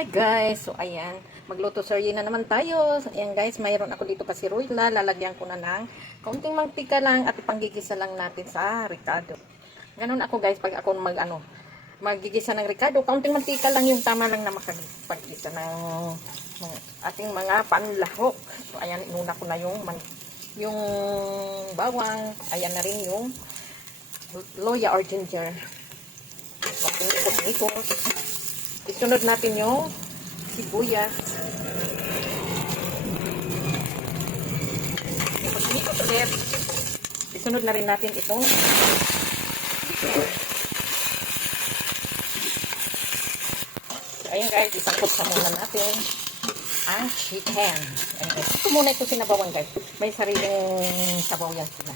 Hi guys, so ayan, magluto sarili na naman tayo. So, ayan guys, mayroon ako dito kasi ruila, lalagyan ko na ng kaunting mantika lang at ipanggigisa lang natin sa ricado. Ganun ako guys, pag ako magigisa ng ricado, kaunting mantika lang yung tama lang na makapagisa ng ating mga panlahok. So ayan, inuna ko na yung bawang, ayan na rin yung loya or ginger. So, ikot-ikot. Isunod natin yung sibuyas. Pag sinikot ulit, isunod na rin natin itong so, ayun guys, isangkot sa muna natin ang chicken. Ayun guys, ito muna ito sinabawan guys. May sariling sabaw yan sila.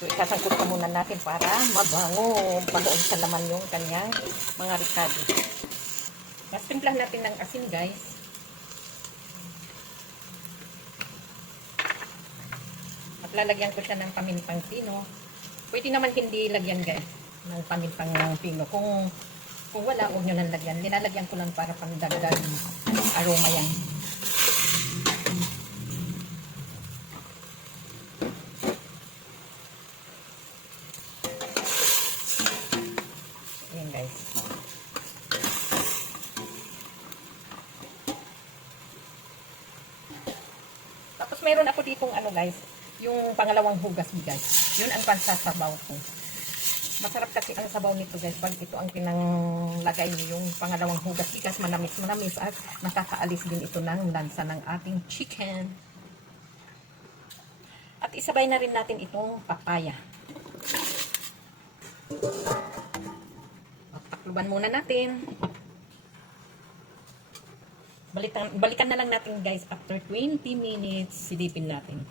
So, ikasangkot pa muna natin para mabango. Panoon sa laman yung kanyang mga ricado. Mas timplahan natin ng asin guys. At lalagyan ko siya ng pamintang pino. Pwede naman hindi lagyan guys ng pamintang pino. Kung wala, huwag nyo nang lagyan. Nilalagyan ko lang para pandagdag aroma yan. Ayan guys. Tapos meron ako ditong ano guys, yung pangalawang hugas guys. Yun ang pansasabaw ko. Masarap kasi ang sabaw nito guys pag ito ang pinanglagay niyo yung pangalawang hugas bigas, manamis at nakakaalis din ito ng lansa ng ating chicken. At isabay na rin natin itong papaya. At takluban muna natin. Balikan na lang natin guys after 20 minutes, silipin natin.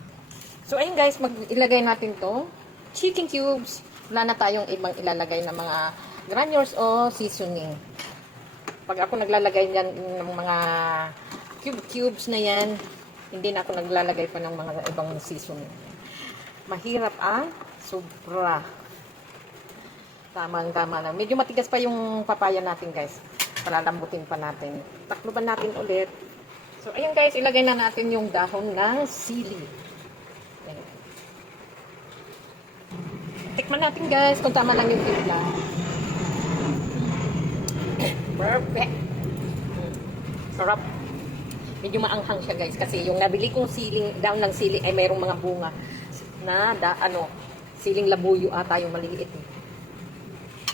So ayun guys, ilagay natin to chicken cubes. Wala na tayong ibang ilalagay na mga granules o seasoning. Pag ako naglalagay yan ng mga cubes na yan, hindi na ako naglalagay pa ng mga ibang seasoning. Mahirap sobra. Tama lang. Medyo matigas pa yung papaya natin guys. Palalambutin pa natin. Takluban natin ulit. So, ayan guys, ilagay na natin yung dahon ng sili. Ayan. Tikman natin guys kung tama lang yung timpla. Perfect. Sarap. Medyo maanghang siya guys kasi yung nabili kong dahon ng sili ay mayroong mga bunga na siling labuyo ata yung maliit eh.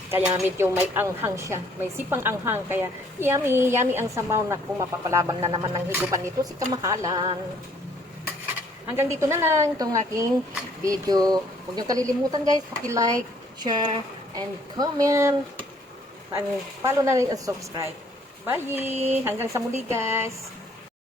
Kaya medyo may anghang siya. May sipang anghang. Kaya yummy ang sabaw na kung mapapalabang na naman ng higupan nito si kamahalan. Hanggang dito na lang itong aking video. Huwag niyo kalilimutan guys. Paki-like, share, and comment. And follow na rin and subscribe. Bye! Hanggang sa muli guys.